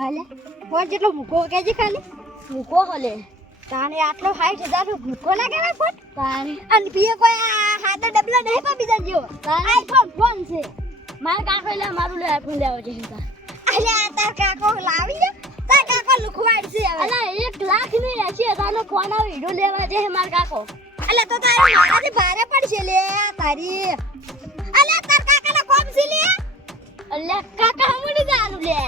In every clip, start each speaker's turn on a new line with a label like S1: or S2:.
S1: હાલે ફોન જેટલો મૂકો કેજી ખાલી?
S2: મૂકો હલે.
S1: તાને આટલો સાઠ હજાર નો ભૂકો લાગે ને ફોન
S2: તાન
S1: અને પીએ કોઈ આ હાથે ડબલો નહીં પણ બીજા જેવો. આઈફોન ફોન છે.
S2: મારે કાકો લે મારું લે આઈફોન લેવો છે
S1: અલે આ તાર કાકો લાવી લે. તાર કાકો લુખવાડ છે હવે.
S2: અલા એક લાખ ને એસી હજાર નો ફોન આવે હીરો લેવા છે મારા કાકો.
S1: અલે તો તારે મારાથી ભારે પડશે લે તારી. અલે તાર કાકાના કોમ છે લે.
S2: અલે કાકા હમણી જાનું લે.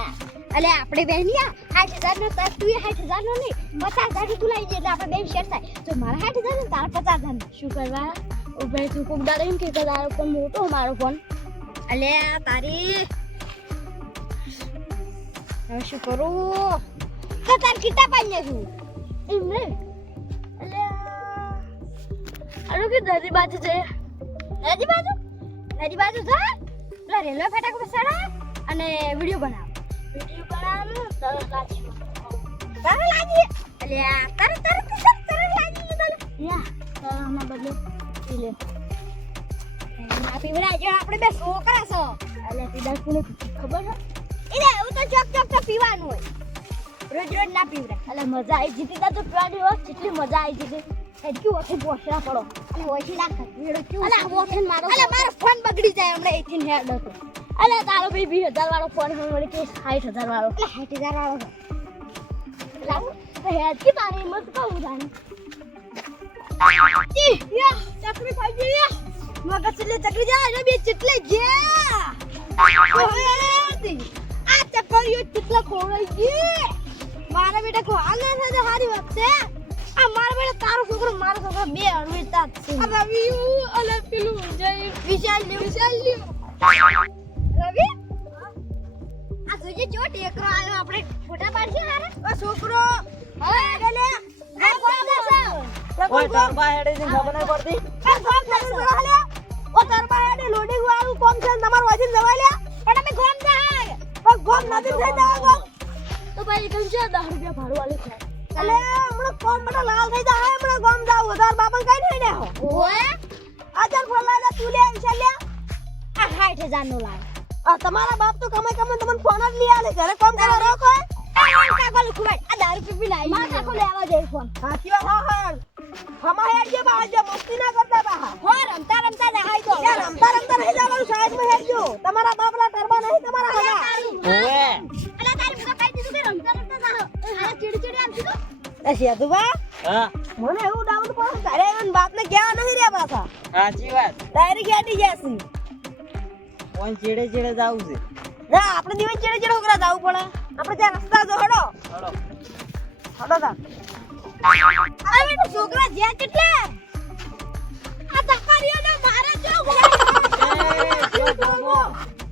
S1: અલે, આપણે બેનિયા સાઠ હજાર નો તાર તું સાઠ હજાર નો નહીં. પચાસ હજાર તું જઈએ એટલે આપણે બેન શેર થાય. તો મારા સાઠ હજાર ને તાર પચાસ હજાર
S2: શું કરવા? ઉભે તું કોક દાડે એમ કે તારો ફોન મોટો મારો ફોન.
S1: અલે તારી. હવે શું કરું? તો તાર કિતા પાડી નાખ્યું
S2: એમ ને? અલે આનો કે દાદી બાજુ છે.
S1: દાદી બાજુ? દાદી બાજુ જા પેલા રેલવે ફાટક પર ચડા અને વિડિયો બનાવ.
S2: યા તરના બદલે
S1: આપણે બે છોકરા છો
S2: એટલે ખબર છે
S1: એટલે એવું તો ચોક ચોક તો પીવાનું હોય રોજ રોજ ના પીવડા
S2: અલે મજા આવી જતી તા પેલા દિવસ કેટલી મજા આવી જીતી
S1: એટલું ઓછી ઓછી ના ખરીડો કેવું
S2: અલે મારો
S1: અલે મારો ફોન બગડી જાય હમણાં એથી હેડ હતો.
S2: અલે તારો ભાઈ વીસ હજાર વાળો ફોન હવે વળી કે સાઠ હજાર વાળો.
S1: એટલે સાઠ હજાર વાળો.
S2: લાવ. હેડ કે તારી હિંમત કહું
S1: યા, ચકરી ખાઈ ગઈ. મગજ ચીલે ચકરી જાય અને બે ચીટલે ગયા. આ ચકરીઓ ચીટલા ખોવાઈ ગઈ. મારા બેટા કો હાલે તો હારી વાત છે? આ મારા બેટા તારો છોકરો મારો છોકરો બે અડવીતા છે. પેલું જય વિશાલ વિશાલ જોજે જો ટેકરો આવ્યો આપણે. ફોટા પાડશે હારે. ઓ છોકરો હવે ગલે આ કોણ છે
S3: ઓય ટરબા હેડે ની ખબર નહીં પડતી.
S1: એ ગોમ નથી કરો હાલે ઓ તરબા હેડે લોડિંગ વાળું કોમ છે તમાર વાજીન જવા લે પણ અમે ગોમ જાય પણ ગોમ નથી થઈ જાય ગોમ
S2: તો ભાઈ કેમ છે 10 રૂપિયા ભાડું વાલી છે.
S1: અલે હમણાં કોમ બટા લાલ થઈ જાય હમણાં ગોમ જાવ. વધાર બાપન કઈ નહીં ને ઓય આજાર ફોન લાગે તું લે છે આ 60000 નો લાગે આ તમારા બાપ તો કમાઈ કમાઈ તમને ફોન જ લઈ આલે. ઘરે કોમ કરો રોકો કાકો લુખવાય આ દારૂ પી પી લાઈ
S2: મારા કાકો લેવા જાય ફોન
S1: હાચી વાત હા હા હમા હેડજે બા જે મસ્તી ના કરતા બા હો. રમતા રમતા જહાય તો. રમતા રમતા રહી જવાનું સાઈડમાં હેડજો. તમારા બાપલા ટરબા નહીં તમારા હગા
S3: ઓવે.
S1: અલા તારી મુકા કાઈ દીધું કે રમતા રમતા જાઓ હારે ચીડી ચીડી આમ કીધું? એ સેતુ
S3: હા.
S1: મને એવું ડાઉટ પડે તારે એન બાપને કેવા નહીં રહ્યા પાછા.
S3: સાચી વાત.
S1: ડાયરેક્ટ હેડી જશે
S3: કોણ ચેડે ચેડે જાવું છે
S1: ના આપણે દિવસ ચેડે ચીડે ઉગરા જવું પડે આપણે ત્યાં રસ્તા જો હડો હડો તા આ બેટા છોકરા જ્યાં કેટલે આ તકારીઓને મારે જો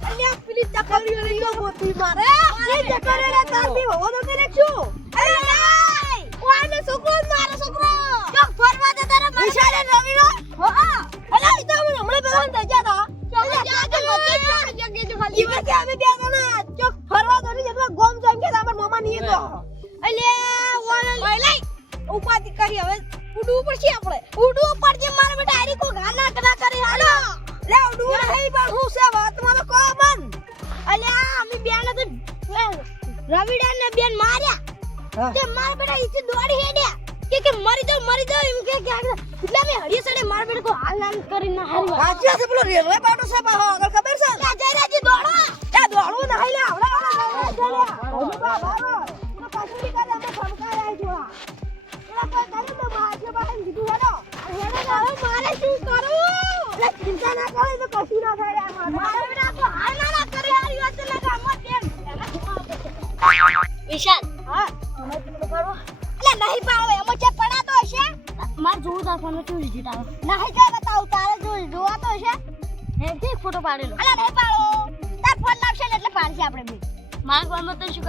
S1: અલ્યા પેલી તકારીઓને યો મોતી મારે એ તકારીઓને તારથી હોવો તો કરે શું અલ્યા ઓને છોકરો જ મારો છોકરો જો ફરવા દે તારા મારે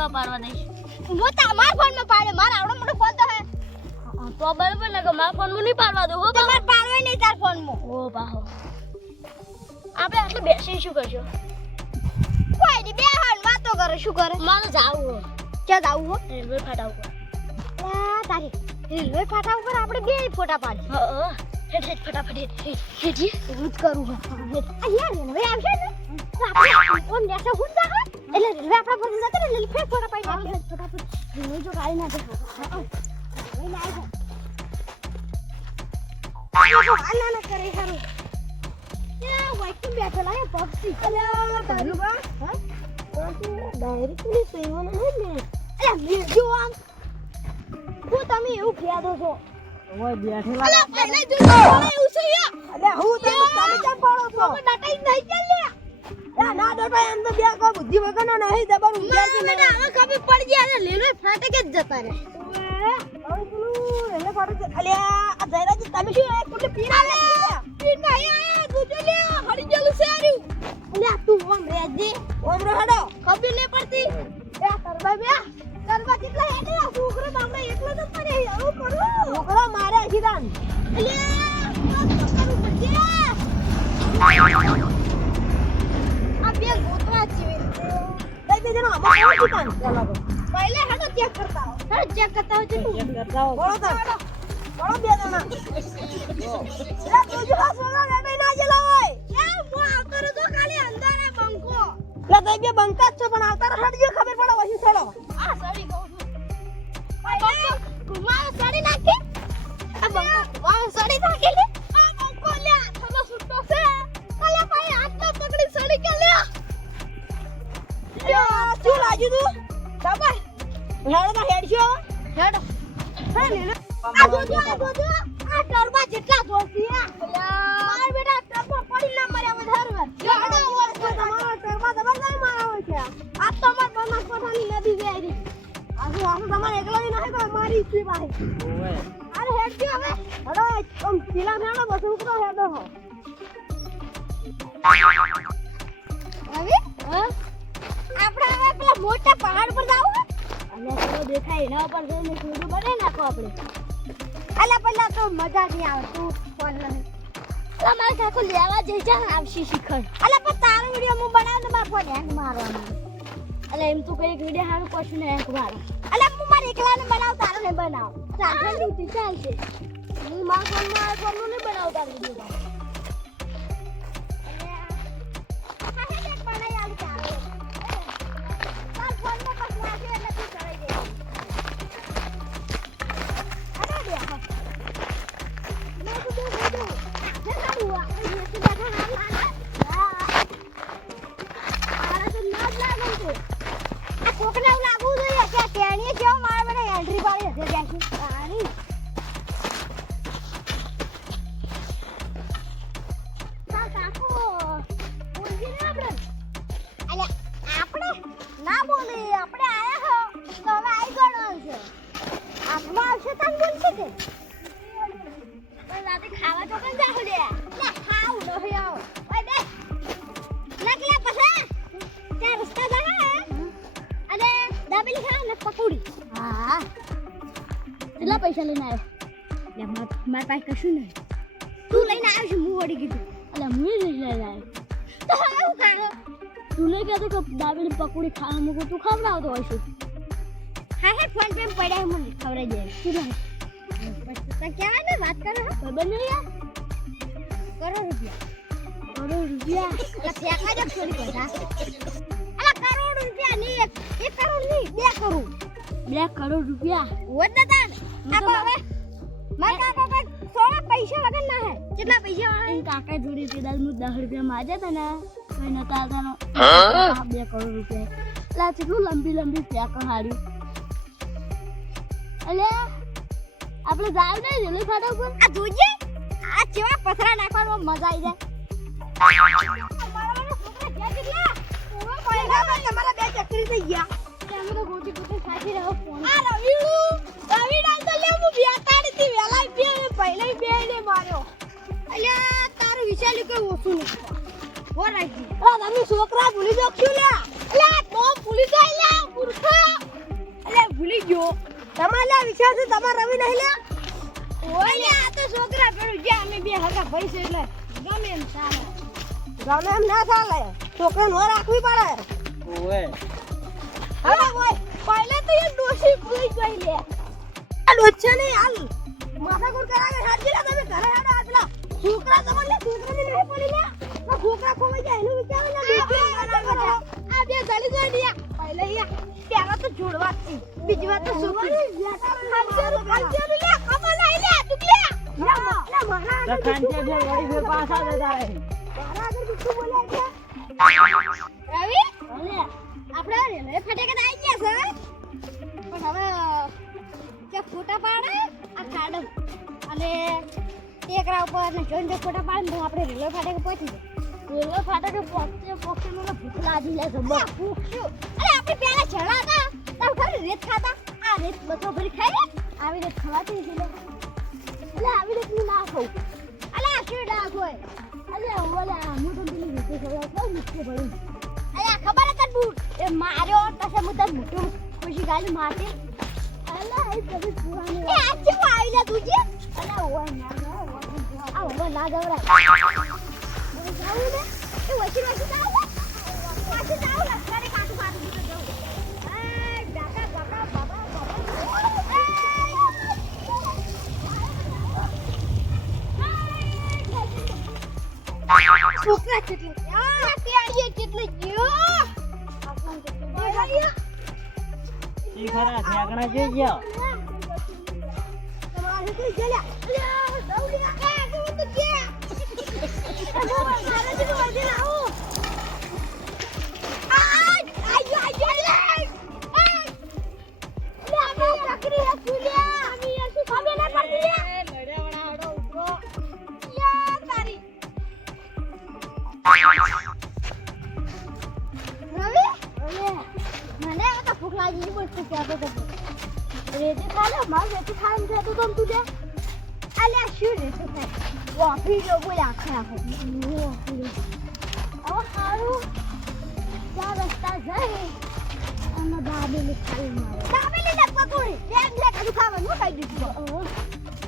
S1: તો
S2: પાડવા દઈશ
S1: હું તમાર ફોનમાં પાડે મારા આવડો મોટો ફોન તો હે.
S2: તો બરાબર ને કે મારા ફોનમાં નહીં પાડવા દઉં હો
S1: તમાર પાડવો નહીં તાર ફોનમાં
S2: ઓ બાહો આપણે આટલે બેસી શું કરશો?
S1: કોઈ ની બે હાલ વાતો કરે શું કરે?
S2: મારે જાવું હો
S1: ક્યાં જાવું હો?
S2: રેલવે ફાટા ઉપર.
S1: વા તારી? રેલવે ફાટા ઉપર આપણે બે ફોટા પાડી
S2: હ ફટાફટ
S1: એવું જ કરું. હે યાર આવશે ને? આપણે ફોન લેશે હું જા એટલે આપણા પર જતો ને એટલે ફેર ફોટા પાડી નાખે ફટાફટ રેલવે જો ગાડી ના દે આવે ના કરે હારું. યા વાઈટ બેઠેલા હે પક્ષી. અલ્યા તારું બા. હા? ડાયરેક્ટલી સેવન હે ને અલ્યા મેજો આમ. હું તમે એવું ખ્યાદો છો?
S3: ઓય બેઠેલા.
S1: અલ્યા પહેલા જો એવું છે યા અલ્યા હું તમે તમે કેમ પાડો છો? ડટાઈ નહીં ચાલ ના ના એમ તો બે કો બુદ્ધિ વગરનો નહીં દબર ઉજાર છે મને હવે ખબર પડી ગઈ અને લેલો ફાટે કે જતા રે હવે ફાટે અલ્યા આ જયરાજી તમે શું એક કુટલે પીરા લે પીર આયા દૂધ લે હરી ગયેલું છે અલ્યા તું ઓમ રેજી ઓમ રો ખબર પડતી. એ બે કરબા કેટલા હેડે છોકરો બામડો એકલો તો પડે આવું કરું છોકરો મારે હજી અલ્યા ચેક કરતા હોય છે ચેક કરતા
S3: હોય
S1: બોલો તો બોલો બે જણા. એલા તુજો આ સોના લે બે ના જલા હોય. એ હું આવતો તો ખાલી અંદર હે બંકો. લે તઈ બે બંકા છો પણ આવતા હટજો ખબર પડે પછી છોડો. આ સડી કહું છું. બંકો કુમાર સડી નાખે. આ બંકો કુમાર સડી નાખે લે. આ બંકો લે થોડો છૂટો છે. અલે ભાઈ હાથ તો પકડી સડી કે લે. યા શું લાગ્યું તું? બાબા માં હેડ હેડશો? હેડો. આ જોજો આ જોજો આ ટરબા જેટલા જોતી આ માર બેટા ટરબા પડી ના મર્યા વધારે હેડો વર્ષ તમારો ટરબા જબરદસ્ત મારાવો છે. આ તો અમાર બનાસકાંઠાની નદી આસુ આસુ તમારે એકલા નહીં કોઈ મારી છે. ભાઈ અરે હેડજો હવે. હેડો આમ પેલા બસ હેડો હો. હવે? હા? આપણે હવે પેલા મોટા પહાડ પર જાવું અને તો દેખાય એના પર જઈને બનાવી નાખો આપણે અલા પેલા તો મજા નહીં આવે તું ફોન નહીં લેવા જઈ જા આવશે શિખર અલા પણ તારો વિડિયો હું બનાવ ને મારા ફોન હેંગ મારવાનો એમ તું કઈ વિડિયો હારું પછી ને હેંગ મારો અલા હું મારે એકલાને બનાવ તારો ને બનાવ ચાલશે હું મારા નહીં બનાવ તારો વિડિયો
S2: તું ખવડાવતો હોય છું
S1: હા હે ફોન પે પડ્યા મને ખવડાઈ દે.
S2: શું લાગે?
S1: તો કહેવાય ને વાત કરો હા.
S2: નહીં યાર.
S1: કરો રૂપિયા.
S2: કરોડ રૂપિયા.
S1: એટલે ફેંકા દે થોડી પૈસા? અલા કરોડ રૂપિયા નહીં એક એક કરોડ નહીં બે કરોડ
S2: બે કરોડ રૂપિયા.
S1: હોત ને તાન આપો હવે. મારા કાકા કોઈ થોડા પૈસા વગર ના હે. કેટલા પૈસા વાળા
S2: એ કાકા જોડે તે દાલ હું દસ રૂપિયા માજે તને કોઈ નતા બે કરોડ રૂપિયા. આ કેટલું લંબી લંબી ફેંક હાર્યું એટલે આપણે જાય ને રેલવે ફાટા ઉપર
S1: આ જોજે આ કેવા પથરા નાખવાનો મજા આવી જાય છોકરા તમારા બે ચકરી થઈ ગયા
S2: અમે તો ગોતી ગોતી સાચી રહ્યો ફોન
S1: આ રવિડુ રવિડા તો લે હું બેતાડી થી વેલા બે પહેલા બે ને માર્યો અલ્યા તારું વિચાર્યું કે ઓછું હો તમે છોકરા ભૂલી જો ક્યું લે અલ્યા તો ભૂલી મૂર્ખા. અલ્યા ભૂલી ગયો. તમારે વિચાર છે તમારે રવિ નહીં લે. ઓય લે આ તો છોકરા પેલું જે અમે બે હગા ભાઈ છે એટલે ગમે એમ ચાલે. ગમે એમ ના ચાલે. છોકરાને રાખવી પડે.
S3: ઓય
S1: હવે ઓય પહેલે તો એ ડોશી ભૂલી ગઈ લે. આ ડોછે ને હાલ માથા કુર કરાવે હાજી લા તમે ઘરે હેડો આટલા છોકરા તમને લે છોકરાને નહીં પડી લે. છોકરા ખોવાઈ જાય એનું વિચાર બે જાય લ્યા પહેલા લ્યા પહેલા તો જોડવા છે. બીજી વાત તો શું ખાલસેરું ખાલસેરું લે ખબર નહીં લે તું લ્યા લ્યા લ્યા મારા
S3: તો
S1: આગળ
S3: કાંચે વળી ફેર પાછા જતા રહે.
S1: મારા આગળ બીજું બોલે છે? રવિ?
S2: અલે
S1: આપણે રેલવે ફટાકડા આવી ગયા છે પણ હવે જે ફોટા પાડે આ કાઢો અને ટેકરા ઉપર ને જોઈને ફોટા પાડે તો આપણે રેલવે ફાટકે પહોંચી જાય
S2: રેલવે ફાટકે પહોંચે પહોંચે મને ભૂખ લાગી લે જબર
S1: અરે આપણે પેલા હતા તાર રેત ખાતા આ રેત બસો ભરી ખાઈ આવી રેત ખવાતી નથી
S2: એટલે આવી રીતનું ના ખાઉં
S1: અલે આ શું ડાક હોય
S2: અલે ઓલે હું તો પેલી રીતે ખવડાવ તો મુખ્ય ભરું
S1: અરે આ ખબર હતા બૂટ
S2: એ માર્યો પછી હું તને મોટું પછી ગાલી મારે અલે એ
S1: આ શું આવી લે તું જે
S2: અલે ઓય ના
S1: આ છોકરા કેટલી આ તે આઈએ કેટલી ગયો
S3: ઈ ખરા ઠેકણા જોઈ ગયો
S1: તમારે કેટલી ગયેલા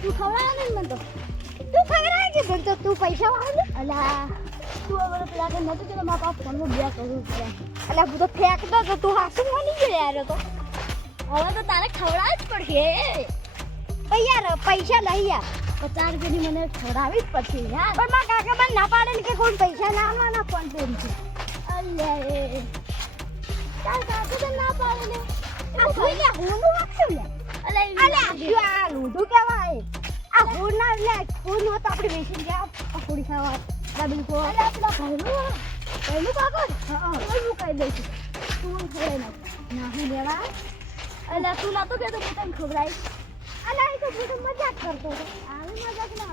S1: તું
S2: ખવડાવે
S1: ખવડાવે પણ પૈસા વાળે
S2: અલા તું હવે પેલા કે નતું બે કરું પડે
S1: અલ્યા હું તો તો તું હાસુ માની ગયો યાર તો
S2: હવે તો તારે ખવડાવવું જ પડશે
S1: પણ પૈસા નહીં યાર
S2: પચાસ રૂપિયાની મને ખવડાવી જ પડશે યાર
S1: પણ મારા કાકા મને ના પાડે કે કોઈ પૈસા ના આવવાના ફોન પે
S2: અલે અલે
S1: અલ્યા તો આપણે બેસી ગયા પકોડી ખાવા દાબેલી કો
S2: અલે
S1: એ તો મજાક કરતો
S2: આવી મજાક ના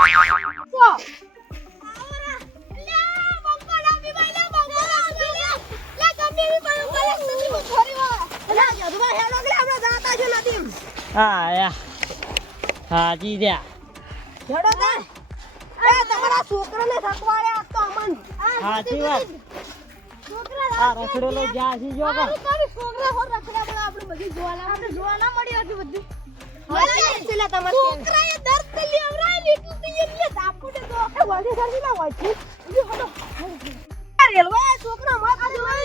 S2: આવે
S3: હા યા હાજી રહ્યા
S1: હેડો તે એ તમારા છોકરાને સકવાડે આ તો અમન
S3: સાચી વાત
S1: છોકરા
S3: આ રખડેલો જ્યાં છે જો કા
S1: છોકરા હોર રખડા પણ આપણે બધી જોવા આપણે જોવા મળી હતી બધું છોકરાએ દર્દ તો લેવરાય ને એટલું એટલે દાપુડે તો એ વળી ના હોય છે રેલવે છોકરા માર જોવા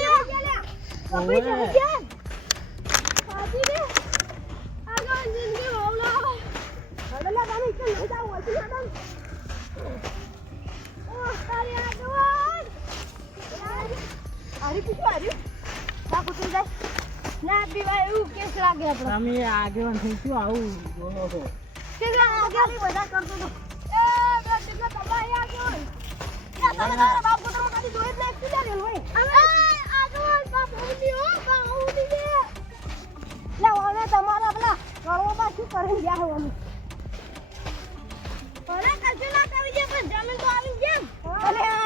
S1: લા તમે
S3: આગેવાન થઈ શું આવું. બોલો છો
S1: બધા કરતો તો એ તમારે તમે કદી જોઈ જ નહીં હોય. તમારા પેલા બા શું કરીને ગયા હો અમે કશું ના કરી પણ જમીન તો આવી જેમ અને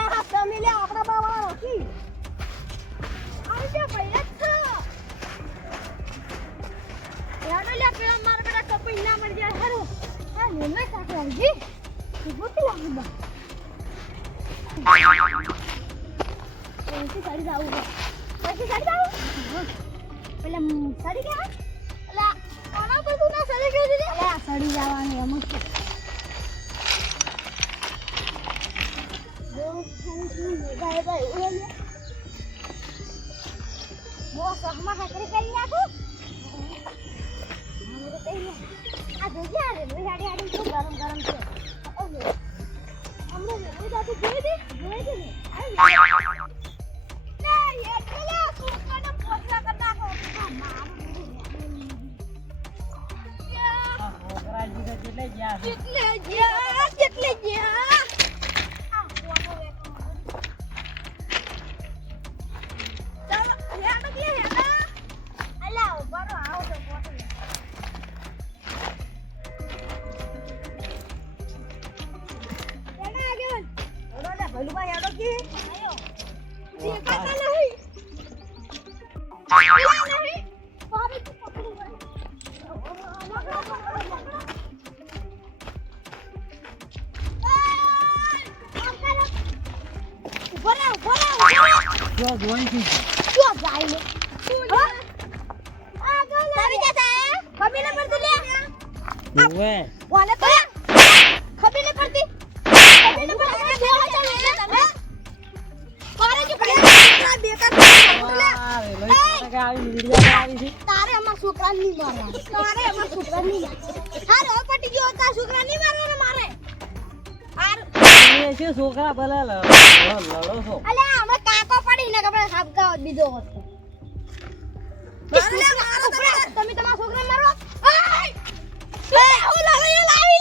S1: હલુભાઈ આવો કે? રેલવે
S3: સ્ટેશન આવી વીડિયો આવી છે.
S1: તારે અમાર છોકરા ની મારવા તારે અમાર છોકરા ની મારવા હાર પટી ગયો તાર છોકરા નહીં મારવાના મારે. હાર.
S3: એ છે છોકરા ભલે લડો છો.
S1: અલે અમે કાકો પડી ને કપડા સાબકા દીધો હતો તમે તમારા છોકરા મારો. એ હું લાવી લાવી.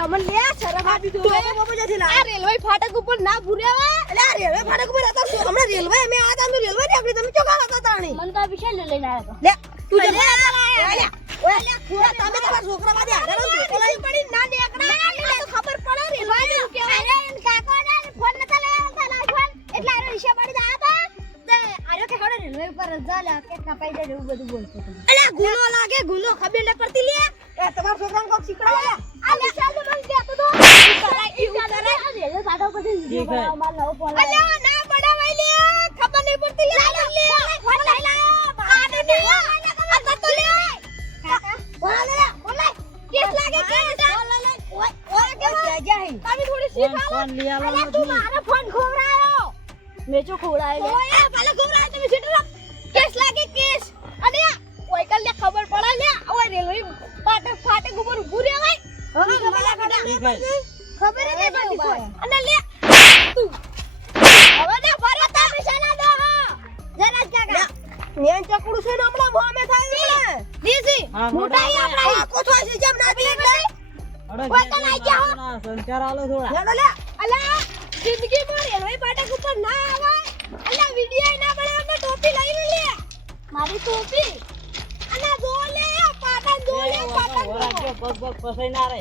S1: તમને લે શરમ આપી દો આ રેલવે ફાટક ઉપર ના ભૂર્યા એટલે આ રેલવે ફાટક ઉપર હતા શું? હમણાં રેલવે અમે આ તાંદુ રેલવે ને આપણે તમે ચોકા હતા તાણી?
S2: મન તો આ વિશે લઈને આવ્યો
S1: લે તું જમવા આયા. લે ઓય ઓય તમે તમારા છોકરા માટે આગળ પડી પડી ના દેકડા તો ખબર પડે રેલવે લોય કે અરે એન કાકો ને ફોન ન લેવા તાલા ફોન. એટલે આરો રિક્ષા પડી જા હતા. તે આરો કે ખડે રેલવે પર રજા લે કે કપાઈ જાય એવું બધું બોલતો અલે ગુનો લાગે ગુનો ખબર ન પડતી લે.
S2: વીડિયો
S3: ઠીક હે.
S2: બનાવવા મારે નવો ફોન
S1: અલે ના પડાવાય લે ખબર નહીં બોલા બોલા અને લે નેન ચકડું છે ને હમણાં મોમે થાય ને દીસી
S3: હા,
S1: મોટા ઈ
S3: મોટા.
S1: આપડા આખો થોય છે જેમ ના દી એટલે.
S3: અરે
S1: ઓય તને આઈ જા હો.
S3: ના, સંચાર આલો થોડા.
S1: હેડો લે. અલા જિંદગી માં રેલવે પાટક ઉપર ના આવે અલા વિડિયો ના બને અમે ટોપી લઈને લે. મારી ટોપી. અને જો લે પાટણ જો લે
S3: એ
S1: જો.
S3: પગ પગ ફસાઈ ના રે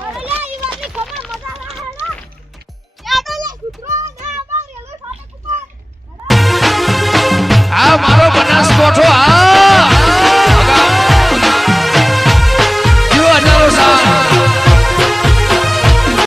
S1: અરે ઈ વાતની ખબર મજા ના હે ને યાડો લે કૂતરો.
S4: આ મારો બનાસકોઠો આ